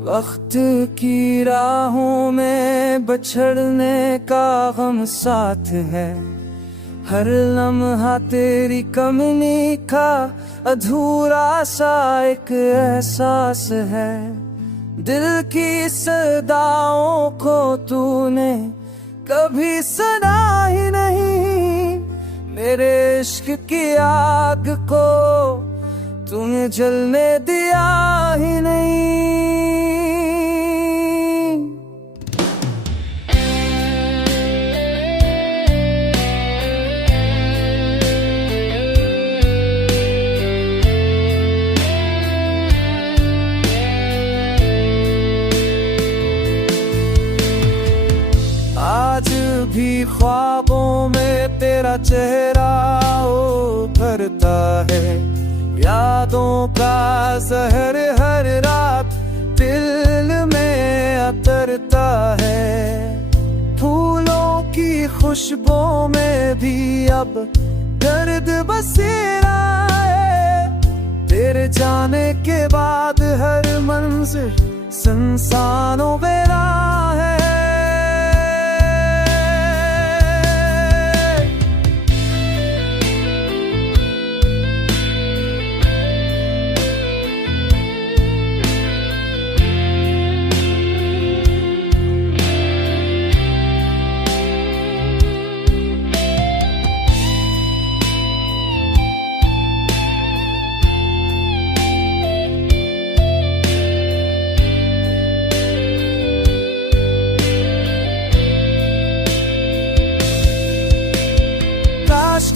वक्त की राहों में बछड़ने का गम साथ है। हर लम्हा तेरी कमी का अधूरा सा एक एहसास है। दिल की सदाओं को तूने कभी सुना ही नहीं। मेरे इश्क की आग को तूने जलने दिया ही नहीं। आज भी ख्वाबों में तेरा चेहरा उभरता है। यादों का जहर हर रात दिल में अतरता है। फूलों की खुशबू में भी अब दर्द बसेरा है। तेरे जाने के बाद हर मंजिल सुनसानो बेरा है।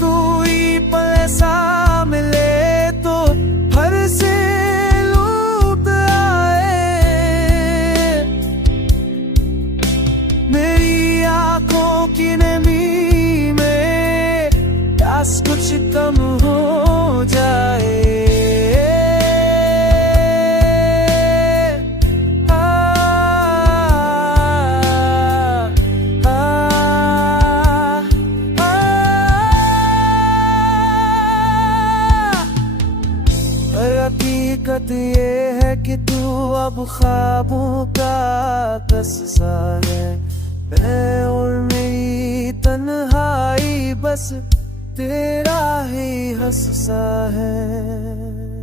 कोई पल ऐसा मिले तो हर से लूट आए। मेरी आंखों की नमी में प्यास कुछ कम हो जाए। हकीकत ये है कि तू अब ख्वाबों का किस्सा है। मैं और मेरी तन्हाई बस तेरा ही हिस्सा है।